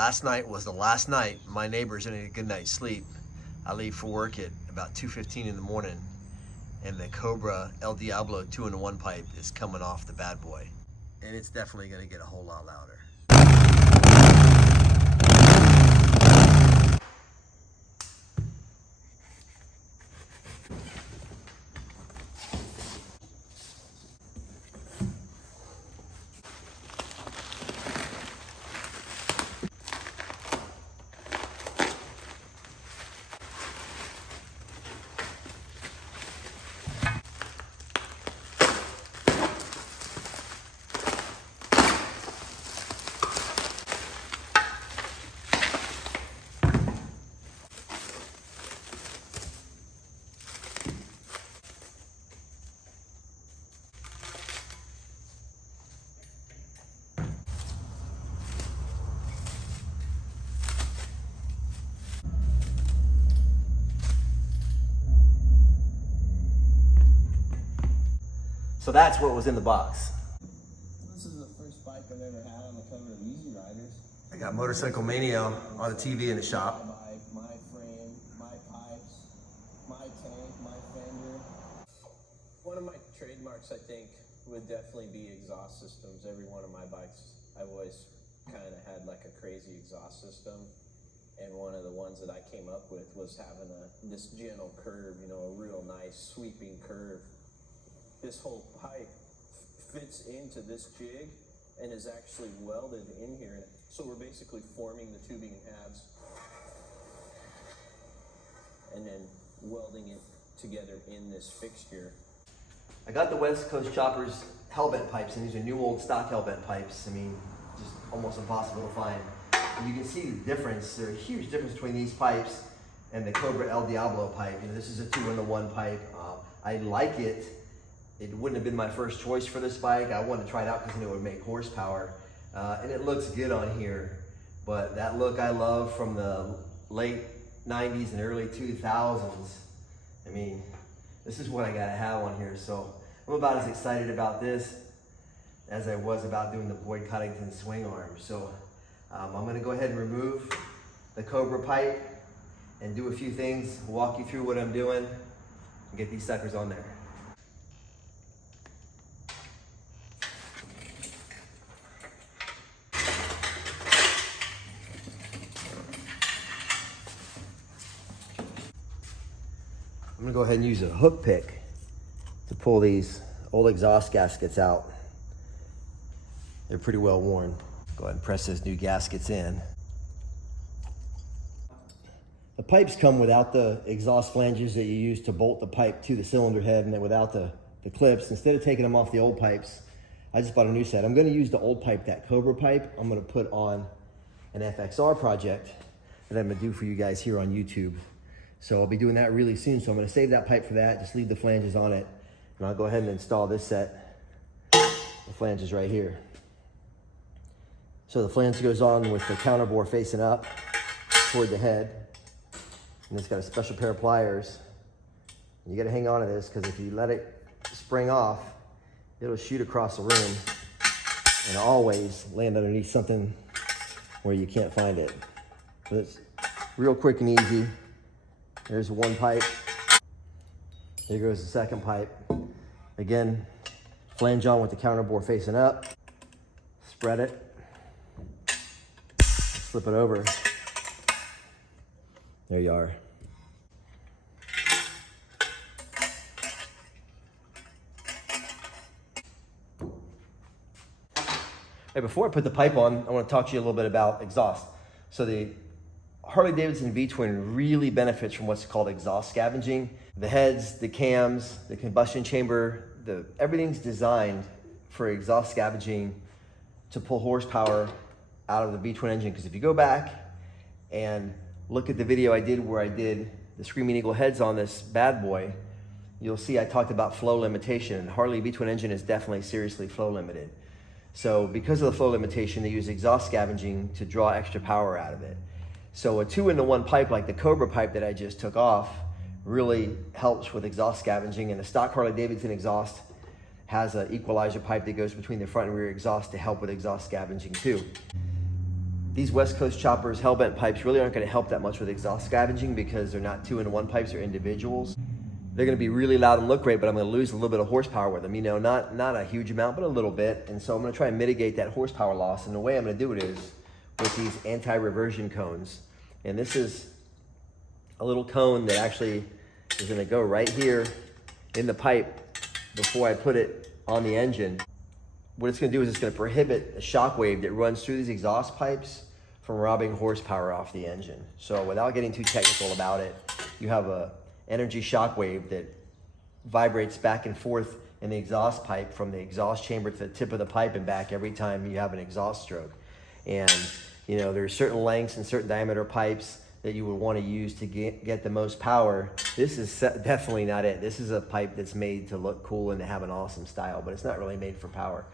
Last night was the last night my neighbors didn't get a good night's sleep. I leave for work at about 2:15 in the morning, and the Cobra El Diablo 2-in-1 pipe is coming off the Bad Boy. And it's definitely gonna get a whole lot louder. So that's what was in the box. This is the first bike I've ever had on the cover of Easy Riders. I got Motorcycle Mania on the TV in the shop. My frame, my pipes, my tank, my fender. One of my trademarks, I think, would definitely be exhaust systems. Every one of my bikes, I've always kind of had like a crazy exhaust system. And one of the ones that I came up with was having this gentle curve, you know, a real nice sweeping curve. This whole pipe fits into this jig and is actually welded in here. So we're basically forming the tubing halves and then welding it together in this fixture. I got the West Coast Choppers Hellbent pipes, and these are new old stock Hellbent pipes. I mean, just almost impossible to find. And you can see the difference. There's a huge difference between these pipes and the Cobra El Diablo pipe. You know, this is a 2-in-1 pipe. I like it. It wouldn't have been my first choice for this bike. I wanted to try it out because I knew it would make horsepower. And it looks good on here. But that look I love from the late 90s and early 2000s. I mean, this is what I gotta have on here. So I'm about as excited about this as I was about doing the Boyd Coddington swing arm. So I'm gonna go ahead and remove the Cobra pipe and do a few things, walk you through what I'm doing, and get these suckers on there. I'm gonna go ahead and use a hook pick to pull these old exhaust gaskets out. They're pretty well worn. Go ahead and press those new gaskets in. The pipes come without the exhaust flanges that you use to bolt the pipe to the cylinder head, and then without the clips. Instead of taking them off the old pipes, I just bought a new set. I'm gonna use the old pipe, that Cobra pipe. I'm gonna put on an FXR project that I'm gonna do for you guys here on YouTube. So I'll be doing that really soon. So I'm gonna save that pipe for that, just leave the flanges on it. And I'll go ahead and install this set, the flanges right here. So the flange goes on with the counterbore facing up toward the head. And it's got a special pair of pliers. And you gotta hang on to this, because if you let it spring off, it'll shoot across the room and always land underneath something where you can't find it. So it's real quick and easy. There's one pipe. There goes the second pipe. Again, flange on with the counterbore facing up. Spread it. Flip it over. There you are. Hey, before I put the pipe on, I want to talk to you a little bit about exhaust. So the Harley-Davidson V-Twin really benefits from what's called exhaust scavenging. The heads, the cams, the combustion chamber, everything's designed for exhaust scavenging to pull horsepower out of the V-Twin engine. Because if you go back and look at the video I did where I did the Screaming Eagle heads on this bad boy, you'll see I talked about flow limitation. Harley V-Twin engine is definitely seriously flow limited. So because of the flow limitation, they use exhaust scavenging to draw extra power out of it. So a 2-in-1 pipe like the Cobra pipe that I just took off really helps with exhaust scavenging, and the stock Harley-Davidson exhaust has an equalizer pipe that goes between the front and rear exhaust to help with exhaust scavenging too. These West Coast Choppers Hellbent pipes really aren't going to help that much with exhaust scavenging because they're not 2-in-1 pipes, they're individuals. They're going to be really loud and look great, but I'm going to lose a little bit of horsepower with them. You know, not a huge amount, but a little bit. And so I'm going to try and mitigate that horsepower loss. And the way I'm going to do it is with these anti-reversion cones. And this is a little cone that actually is going to go right here in the pipe before I put it on the engine. What it's going to do is it's going to prohibit a shock wave that runs through these exhaust pipes from robbing horsepower off the engine. So without getting too technical about it, you have a energy shock wave that vibrates back and forth in the exhaust pipe from the exhaust chamber to the tip of the pipe and back every time you have an exhaust stroke. And you know, there's certain lengths and certain diameter pipes that you would want to use to get the most power. This is definitely not it. This is a pipe that's made to look cool and to have an awesome style, but it's not really made for power.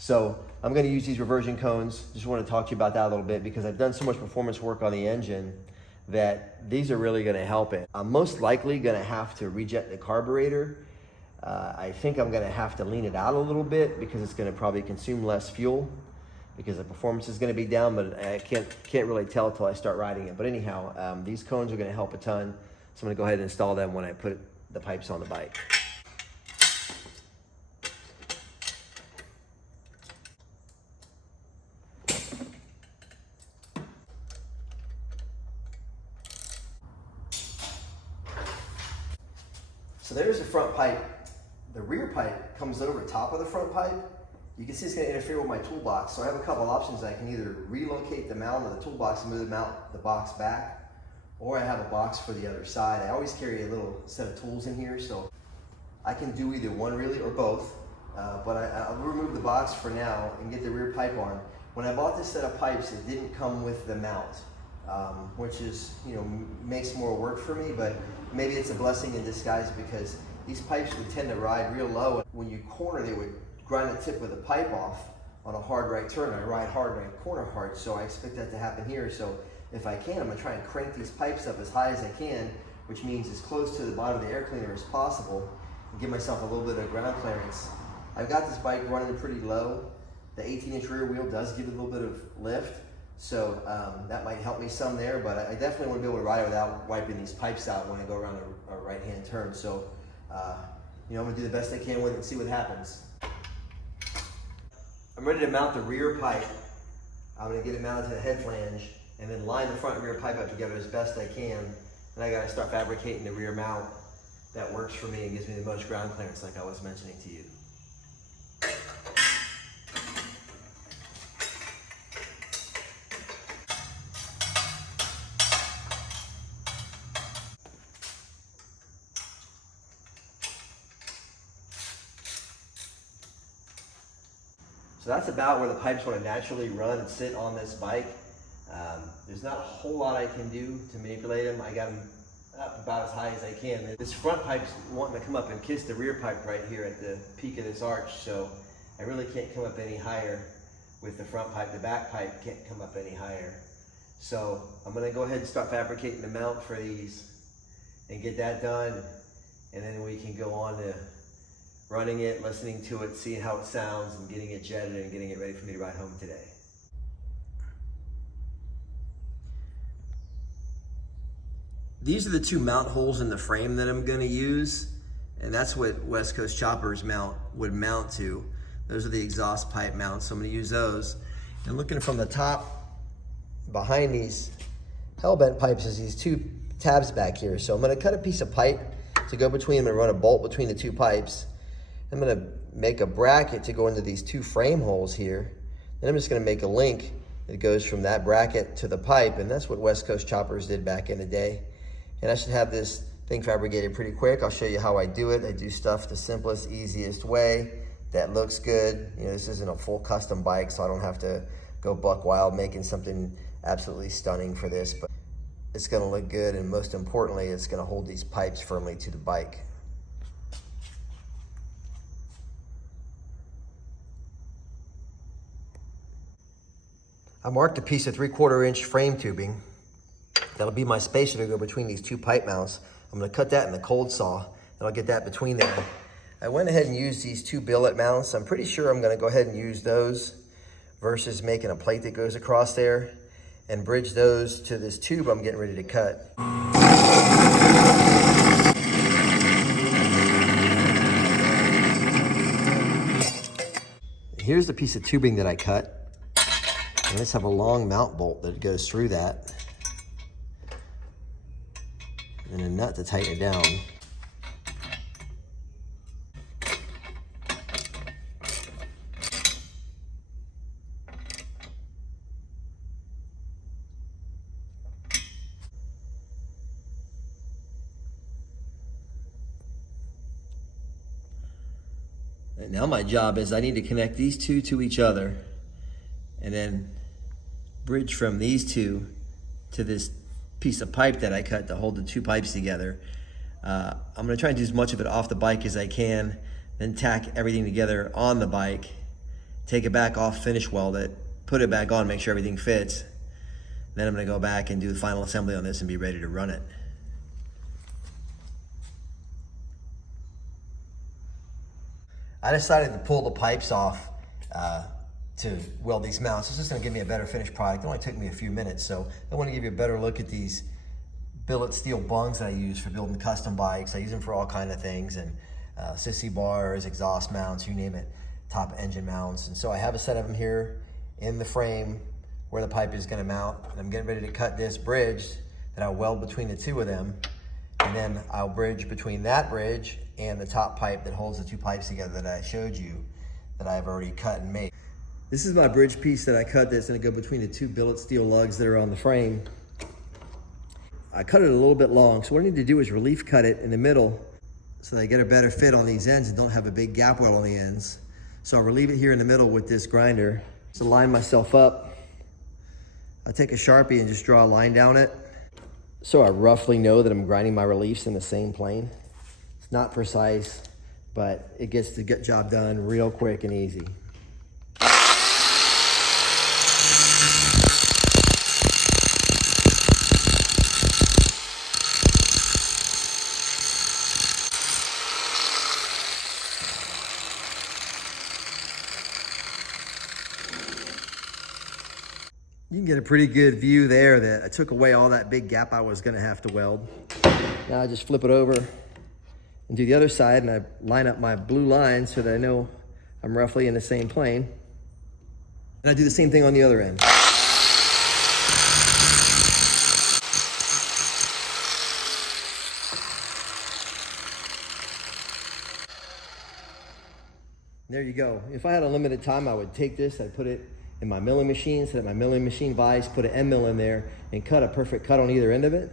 So I'm going to use these reversion cones. Just want to talk to you about that a little bit because I've done so much performance work on the engine that these are really going to help it. I'm most likely going to have to reject the carburetor. I think I'm going to have to lean it out a little bit because it's going to probably consume less fuel because the performance is going to be down, but I can't really tell until I start riding it. But anyhow, these cones are going to help a ton. So I'm going to go ahead and install them when I put the pipes on the bike. So there's the front pipe. The rear pipe comes over top of the front pipe. You can see it's going to interfere with my toolbox. So I have a couple options. I can either relocate the mount of the toolbox and move the box back, or I have a box for the other side. I always carry a little set of tools in here, so I can do either one really or both. But I'll remove the box for now and get the rear pipe on. When I bought this set of pipes, it didn't come with the mount, which is, you know, makes more work for me, but maybe it's a blessing in disguise because these pipes would tend to ride real low. When you corner, they would grind the tip of the pipe off on a hard right turn. I ride hard and I corner hard, so I expect that to happen here. So if I can, I'm gonna try and crank these pipes up as high as I can, which means as close to the bottom of the air cleaner as possible, and give myself a little bit of ground clearance. I've got this bike running pretty low. The 18-inch rear wheel does give it a little bit of lift, so that might help me some there, but I definitely want to be able to ride it without wiping these pipes out when I go around a right-hand turn. So, you know, I'm gonna do the best I can with it and see what happens. I'm ready to mount the rear pipe. I'm gonna get it mounted to the head flange and then line the front and rear pipe up together as best I can. And I gotta start fabricating the rear mount that works for me and gives me the most ground clearance like I was mentioning to you. So that's about where the pipes want to naturally run and sit on this bike. There's not a whole lot I can do to manipulate them. I got them up about as high as I can. This front pipe's wanting to come up and kiss the rear pipe right here at the peak of this arch, so I really can't come up any higher with the front pipe. The back pipe can't come up any higher. So I'm gonna go ahead and start fabricating the mount for these and get that done, and then we can go on to running it, listening to it, seeing how it sounds, and getting it jetted and getting it ready for me to ride home today. These are the two mount holes in the frame that I'm gonna use, and that's what West Coast Choppers would mount to. Those are the exhaust pipe mounts, so I'm gonna use those. And looking from the top, behind these Hellbent pipes is these two tabs back here. So I'm gonna cut a piece of pipe to go between them and run a bolt between the two pipes. I'm gonna make a bracket to go into these two frame holes here. Then I'm just gonna make a link that goes from that bracket to the pipe, and that's what West Coast Choppers did back in the day. And I should have this thing fabricated pretty quick. I'll show you how I do it. I do stuff the simplest, easiest way that looks good. You know, this isn't a full custom bike, so I don't have to go buck wild making something absolutely stunning for this, but it's gonna look good, and most importantly, it's gonna hold these pipes firmly to the bike. I marked a piece of 3/4 inch frame tubing. That'll be my spacer to go between these two pipe mounts. I'm gonna cut that in the cold saw, and I'll get that between there. I went ahead and used these two billet mounts. I'm pretty sure I'm gonna go ahead and use those versus making a plate that goes across there. and bridge those to this tube I'm getting ready to cut. Here's the piece of tubing that I cut. And let's have a long mount bolt that goes through that. And a nut to tighten it down. And now my job is I need to connect these two to each other and then bridge from these two to this piece of pipe that I cut to hold the two pipes together. I'm gonna try and do as much of it off the bike as I can, then tack everything together on the bike, take it back off, finish weld it, put it back on, make sure everything fits. Then I'm gonna go back and do the final assembly on this and be ready to run it. I decided to pull the pipes off to weld these mounts. This is gonna give me a better finished product. It only took me a few minutes, so I wanna give you a better look at these billet steel bungs that I use for building custom bikes. I use them for all kinds of things, and sissy bars, exhaust mounts, you name it, top engine mounts. And so I have a set of them here in the frame where the pipe is gonna mount. And I'm getting ready to cut this bridge that I'll weld between the two of them. And then I'll bridge between that bridge and the top pipe that holds the two pipes together that I showed you, that I've already cut and made. This is my bridge piece that I cut that's gonna go between the two billet steel lugs that are on the frame. I cut it a little bit long, so what I need to do is relief cut it in the middle so that I get a better fit on these ends and don't have a big gap weld on the ends. So I'll relieve it here in the middle with this grinder. To line myself up, I'll take a Sharpie and just draw a line down it, so I roughly know that I'm grinding my reliefs in the same plane. It's not precise, but it gets the job done real quick and easy. You can get a pretty good view there that I took away all that big gap I was gonna have to weld. Now I just flip it over and do the other side, and I line up my blue line so that I know I'm roughly in the same plane. And I do the same thing on the other end. There you go. If I had a limited time, I would take this, I'd put it in my milling machine, set up my milling machine vise, put an end mill in there, and cut a perfect cut on either end of it.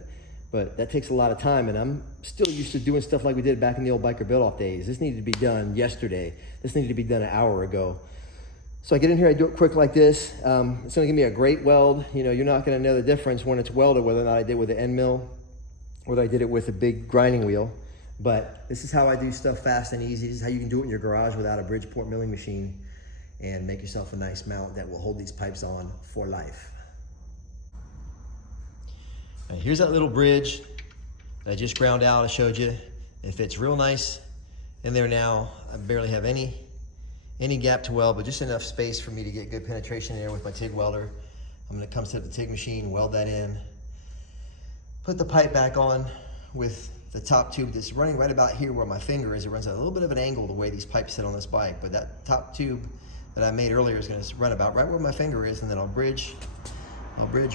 But that takes a lot of time, and I'm still used to doing stuff like we did back in the old biker build-off days. This needed to be done yesterday. This needed to be done an hour ago. So I get in here, I do it quick like this. It's gonna give me a great weld. You know, you're not gonna know the difference when it's welded, whether or not I did it with an end mill, whether I did it with a big grinding wheel. But this is how I do stuff fast and easy. This is how you can do it in your garage without a Bridgeport milling machine and make yourself a nice mount that will hold these pipes on for life. Now, here's that little bridge that I just ground out, I showed you. It fits real nice in there now. I barely have any gap to weld, but just enough space for me to get good penetration in there with my TIG welder. I'm gonna come set up the TIG machine, weld that in, put the pipe back on with the top tube that's running right about here where my finger is. It runs at a little bit of an angle the way these pipes sit on this bike, but that top tube that I made earlier is gonna run about right where my finger is, and then I'll bridge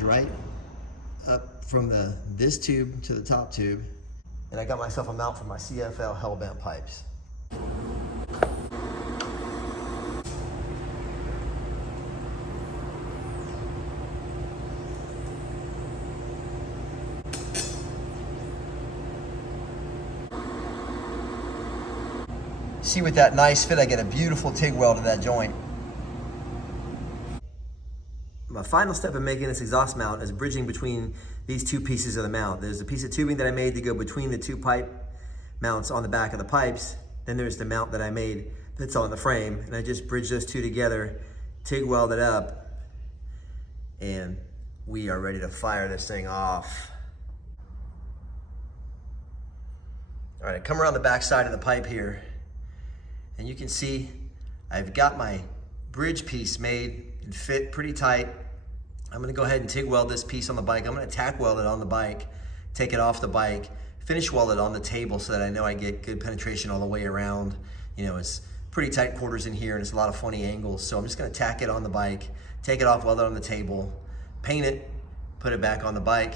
right up from this tube to the top tube. And I got myself a mount for my CFL Hellbent pipes. See, with that nice fit, I get a beautiful TIG weld to that joint. My final step in making this exhaust mount is bridging between these two pieces of the mount. There's a piece of tubing that I made to go between the two pipe mounts on the back of the pipes. Then there's the mount that I made that's on the frame. And I just bridge those two together, TIG weld it up, and we are ready to fire this thing off. All right, I come around the back side of the pipe here, and you can see I've got my bridge piece made and fit pretty tight I'm gonna go ahead and TIG weld this piece on the bike. I'm gonna tack weld it on the bike, take it off the bike, finish weld it on the table so that I know I get good penetration all the way around. You know, it's pretty tight quarters in here and it's a lot of funny angles. So I'm just gonna tack it on the bike, take it off, weld it on the table, paint it, put it back on the bike,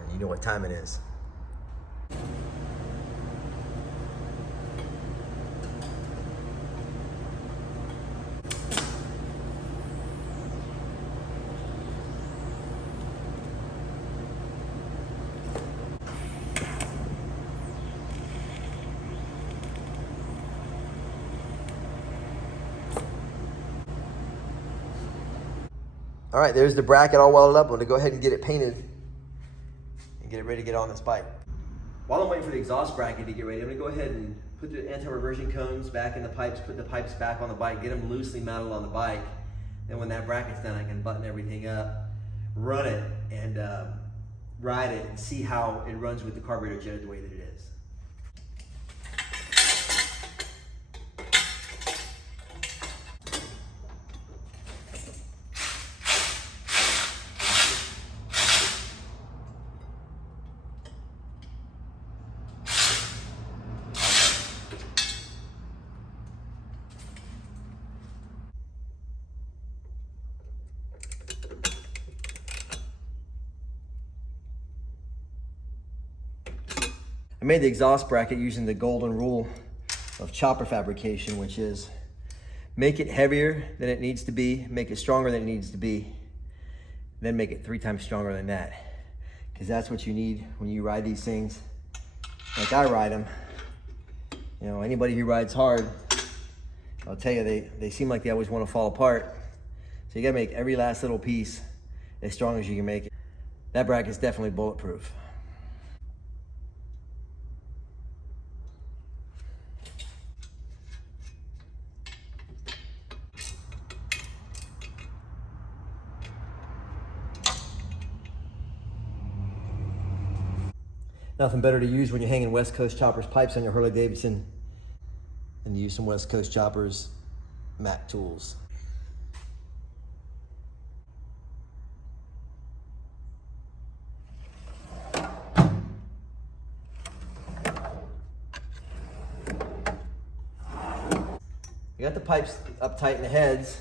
and you know what time it is. All right, there's the bracket all welded up. I'm gonna go ahead and get it painted and get it ready to get on this bike. While I'm waiting for the exhaust bracket to get ready, I'm gonna go ahead and put the anti-reversion cones back in the pipes, put the pipes back on the bike, get them loosely mounted on the bike. Then when that bracket's done, I can button everything up, run it, and ride it and see how it runs with the carburetor jetted the way that it is. I made the exhaust bracket using the golden rule of chopper fabrication, which is make it heavier than it needs to be, make it stronger than it needs to be, then make it 3 times stronger than that. Because that's what you need when you ride these things like I ride them. You know, anybody who rides hard, I'll tell you, they seem like they always want to fall apart. So you gotta make every last little piece as strong as you can make it. That bracket's definitely bulletproof. Nothing better to use when you're hanging West Coast Choppers pipes on your Harley-Davidson than to use some West Coast Choppers Mac tools. You got the pipes up tight in the heads.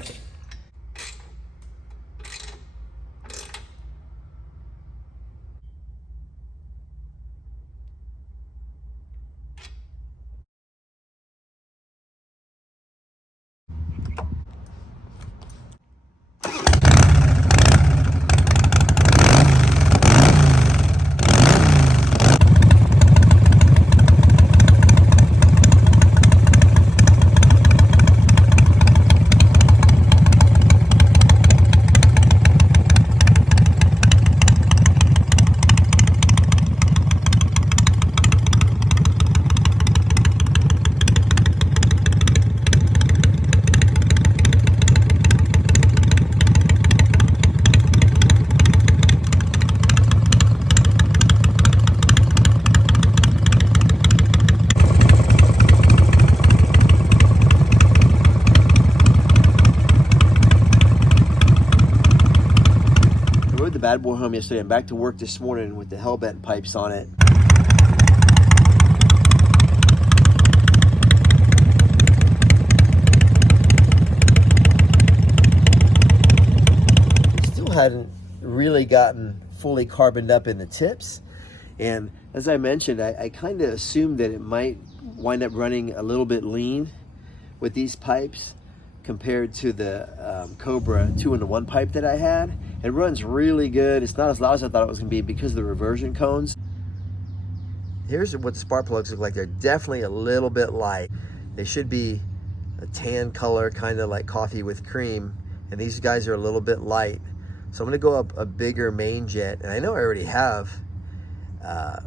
The Bad Boy home yesterday. I'm back to work this morning with the Hellbent pipes on it. Still hadn't really gotten fully carboned up in the tips, and as I mentioned, I kind of assumed that it might wind up running a little bit lean with these pipes compared to the Cobra 2-in-1 pipe that I had. It runs really good. It's not as loud as I thought it was gonna be because of the reversion cones. Here's what the spark plugs look like. They're definitely a little bit light. They should be a tan color, kind of like coffee with cream. And these guys are a little bit light. So I'm gonna go up a bigger main jet. And I know I already have a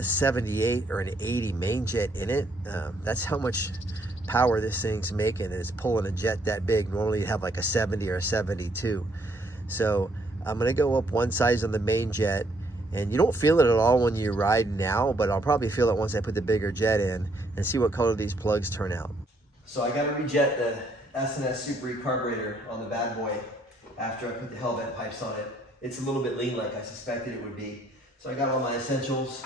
78 or an 80 main jet in it. That's how much power this thing's making. It's pulling a jet that big. Normally you have like a 70 or a 72. So I'm gonna go up one size on the main jet, and you don't feel it at all when you ride now, but I'll probably feel it once I put the bigger jet in and see what color these plugs turn out. So I gotta rejet the S&S Super E carburetor on the Bad Boy. after I put the Hellbent pipes on it. It's a little bit lean like I suspected it would be. So I got all my essentials,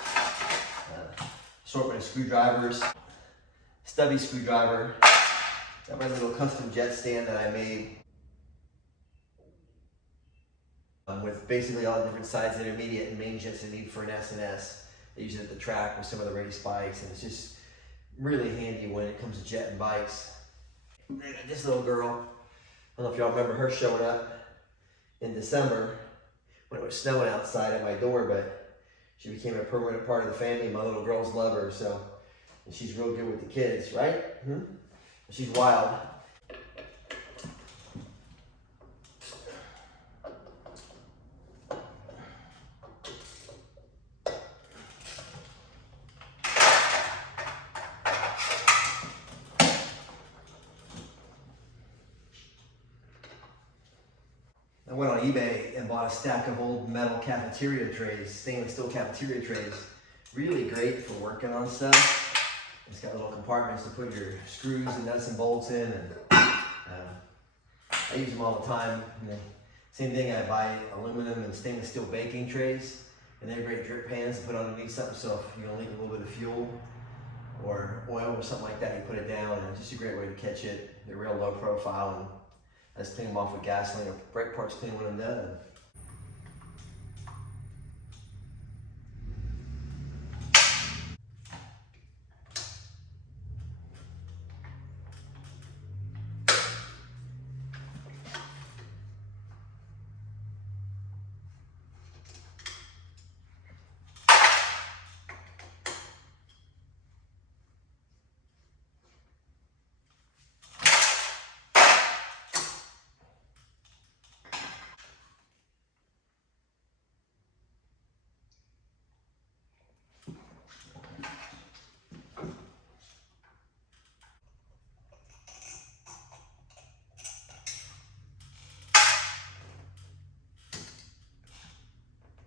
assortment of screwdrivers, stubby screwdriver, got my little custom jet stand that I made with basically all the different size, intermediate, and main jets I need for an S&S. I use it at the track with some of the race bikes, and it's just really handy when it comes to jet and bikes. And I got this little girl. I don't know if y'all remember her showing up in December when it was snowing outside at my door, but she became a permanent part of the family. My little girls love her, so, and she's real good with the kids, right? She's wild. I went on eBay and bought a stack of old metal cafeteria trays, stainless steel cafeteria trays. Really great for working on stuff. It's got little compartments to put your screws and nuts and bolts in, and I use them all the time. And same thing, I buy aluminum and stainless steel baking trays, and they're great drip pans to put underneath something, so if you're gonna leak a little bit of fuel or oil or something like that, you put it down, and it's just a great way to catch it. They're real low profile, and I just clean them off with gasoline or brake parts clean when I'm done.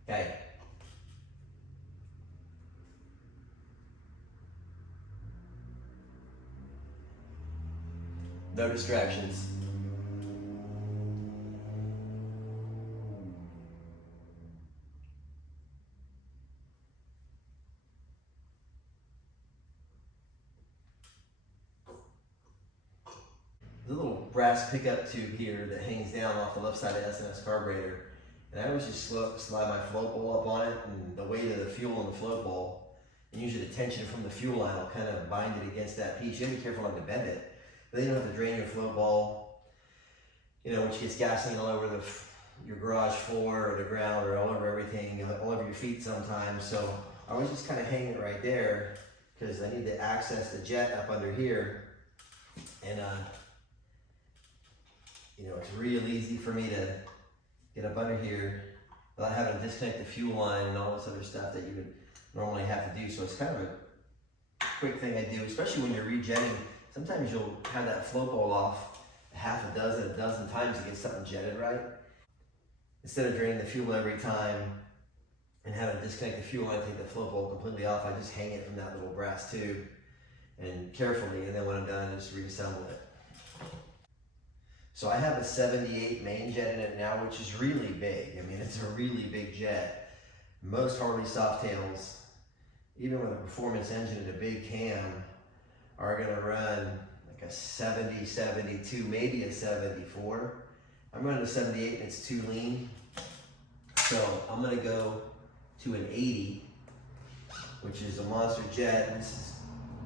Okay. No distractions. There's a little brass pickup tube here that hangs down off the left side of the S&S carburetor. And I always just slide my float bowl up on it, and the weight of the fuel in the float bowl, and usually the tension from the fuel line will kind of bind it against that piece. You have to be careful not to bend it. But then you don't have to drain your float bowl, you know, which gets gasoline all over your garage floor or the ground or all over everything, all over your feet sometimes. So I always just kind of hang it right there because I need to access the jet up under here. And, you know, it's real easy for me to get up under here without having to disconnect the fuel line and all this other stuff that you would normally have to do. So it's kind of a quick thing I do, especially when you're rejetting. Sometimes you'll have that float bowl off a dozen times to get something jetted right. Instead of draining the fuel every time and having to disconnect the fuel line, take the float bowl completely off, I just hang it from that little brass tube and carefully, and then when I'm done, I just reassemble it. So I have a 78 main jet in it now, which is really big. I mean, it's a really big jet. Most Harley Softails, even with a performance engine and a big cam, are gonna run like a 70, 72, maybe a 74. I'm running a 78 and it's too lean. So I'm gonna go to an 80, which is a monster jet. And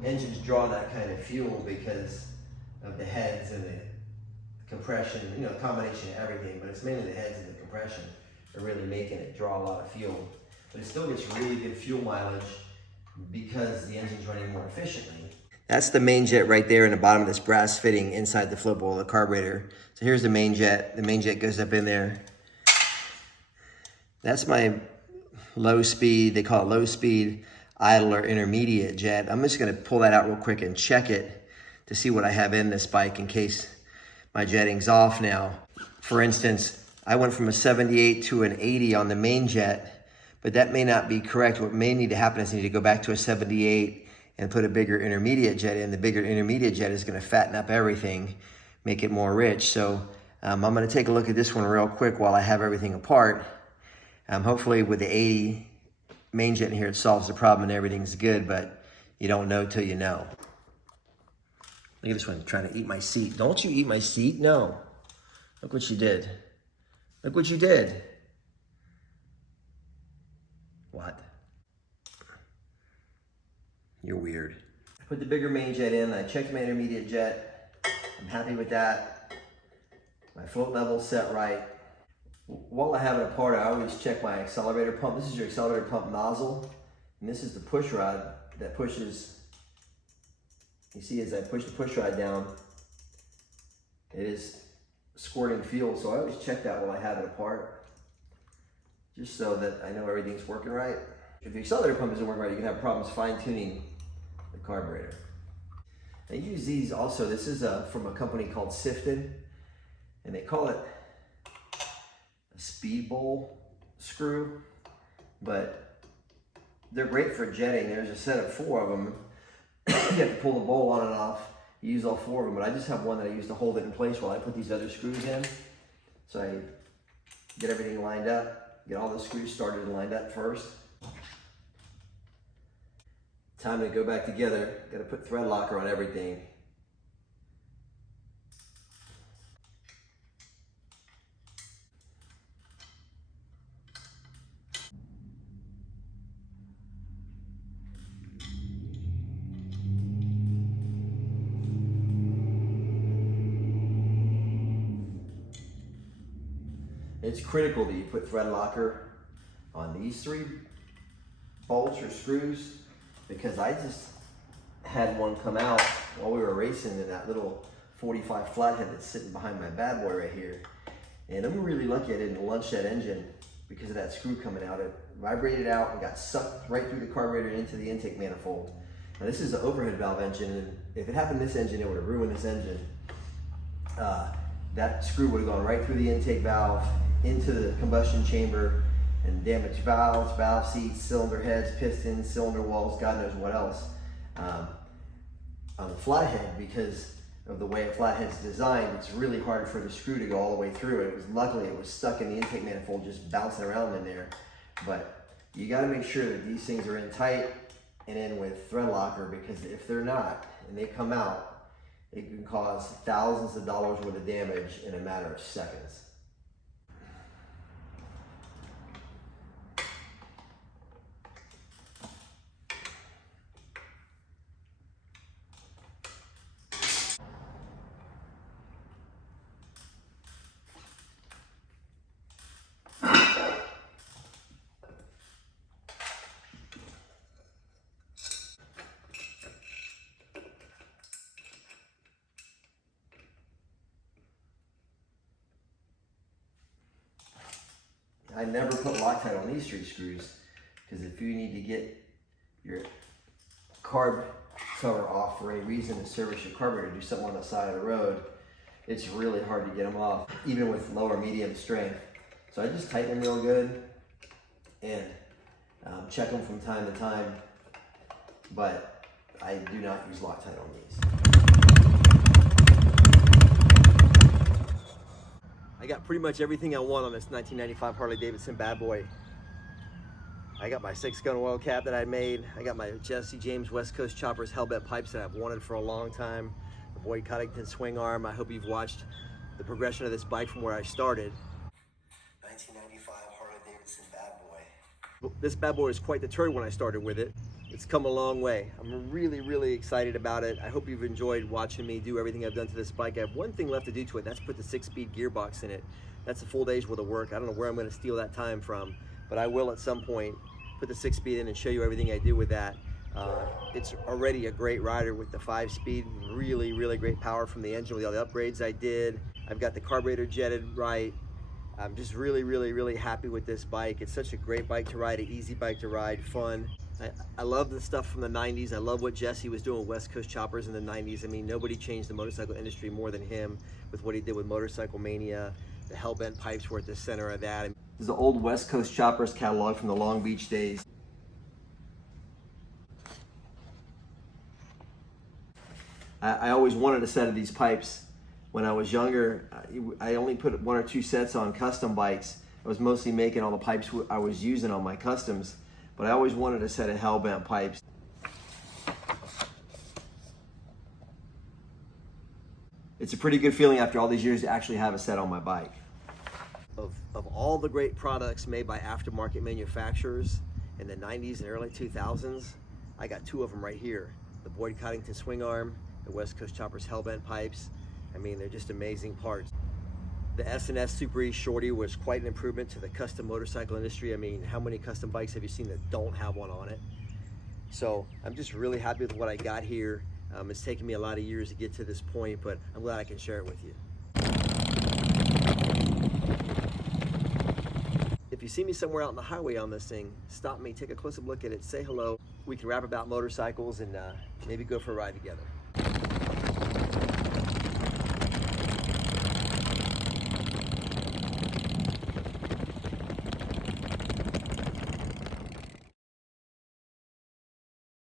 engines draw that kind of fuel because of the heads and the compression, you know, a combination of everything, but it's mainly the heads and the compression are really making it draw a lot of fuel. But it still gets really good fuel mileage because the engine's running more efficiently. That's the main jet right there in the bottom of this brass fitting inside the float bowl of the carburetor. So here's the main jet. The main jet goes up in there. That's my low speed, they call it low speed idle or intermediate jet. I'm just gonna pull that out real quick and check it to see what I have in this bike in case my jetting's off now. For instance, I went from a 78 to an 80 on the main jet, but that may not be correct. What may need to happen is I need to go back to a 78 and put a bigger intermediate jet in. The bigger intermediate jet is gonna fatten up everything, make it more rich. So I'm gonna take a look at this one real quick while I have everything apart. Hopefully with the 80 main jet in here, it solves the problem and everything's good, but you don't know till you know. Look at this one, trying to eat my seat. Don't you eat my seat? No. Look what you did. Look what you did. What? You're weird. I put the bigger main jet in. I checked my intermediate jet. I'm happy with that. My float level's set right. While I have it apart, I always check my accelerator pump. This is your accelerator pump nozzle. And this is the push rod that pushes. You see, as I push the push rod down, it is squirting fuel. So I always check that while I have it apart, just so that I know everything's working right. If the accelerator pump isn't working right, you can have problems fine-tuning the carburetor. I use these also. This is from a company called Sifton, and they call it a speed bowl screw, but they're great for jetting. There's a set of 4 of them. You have to pull the bowl on and off. You use all 4 of them, but I just have one that I use to hold it in place while I put these other screws in. So I get everything lined up, get all the screws started and lined up first. Time to go back together. Got to put thread locker on everything. It's critical that you put thread locker on these 3 bolts or screws, because I just had one come out while we were racing in that little 45 flathead that's sitting behind my bad boy right here. And I'm really lucky I didn't lunch that engine because of that screw coming out. It vibrated out and got sucked right through the carburetor and into the intake manifold. Now this is an overhead valve engine, and if it happened to this engine, it would have ruined this engine. That screw would have gone right through the intake valve into the combustion chamber and damaged valves, valve seats, cylinder heads, pistons, cylinder walls, God knows what else. On the flathead, because of the way a flathead's designed, it's really hard for the screw to go all the way through. It was luckily it was stuck in the intake manifold, just bouncing around in there. But you got to make sure that these things are in tight and in with thread locker, because if they're not and they come out, it can cause thousands of dollars worth of damage in a matter of seconds. I never put Loctite on these 3 screws, because if you need to get your carb cover off for any reason to service your carburetor, do something on the side of the road, it's really hard to get them off, even with low or medium strength. So I just tighten them real good and check them from time to time, but I do not use Loctite on these. I got pretty much everything I want on this 1995 Harley-Davidson Bad Boy. I got my 6-gun oil cap that I made. I got my Jesse James West Coast Choppers Hellbent pipes that I've wanted for a long time. The Boyd Coddington swing arm. I hope you've watched the progression of this bike from where I started. 1995 Harley-Davidson Bad Boy. This Bad Boy was quite the turd when I started with it. It's come a long way. I'm really, really excited about it. I hope you've enjoyed watching me do everything I've done to this bike. I have one thing left to do to it, and that's put the 6-speed gearbox in it. That's a full day's worth of work. I don't know where I'm going to steal that time from, but I will at some point put the 6-speed in and show you everything I do with that. It's already a great rider with the 5-speed. Really, really great power from the engine with all the upgrades I did. I've got the carburetor jetted right. I'm just really, really, really happy with this bike. It's such a great bike to ride, an easy bike to ride, fun. I love the stuff from the 90s. I love what Jesse was doing with West Coast Choppers in the 90s. I mean, nobody changed the motorcycle industry more than him with what he did with Motorcycle Mania. The Hellbent pipes were at the center of that. This is the old West Coast Choppers catalog from the Long Beach days. I always wanted a set of these pipes when I was younger, I only put 1 or 2 sets on custom bikes. I was mostly making all the pipes I was using on my customs, but I always wanted a set of Hellbent pipes. It's a pretty good feeling after all these years to actually have a set on my bike. Of all the great products made by aftermarket manufacturers in the 90s and early 2000s, I got 2 of them right here. The Boyd Coddington swing arm, the West Coast Choppers Hellbent pipes. I mean, they're just amazing parts. The S&S Super E Shorty was quite an improvement to the custom motorcycle industry. I mean, how many custom bikes have you seen that don't have one on it? So I'm just really happy with what I got here. It's taken me a lot of years to get to this point, but I'm glad I can share it with you. If you see me somewhere out on the highway on this thing, stop me, take a closer look at it, say hello. We can rap about motorcycles and maybe go for a ride together.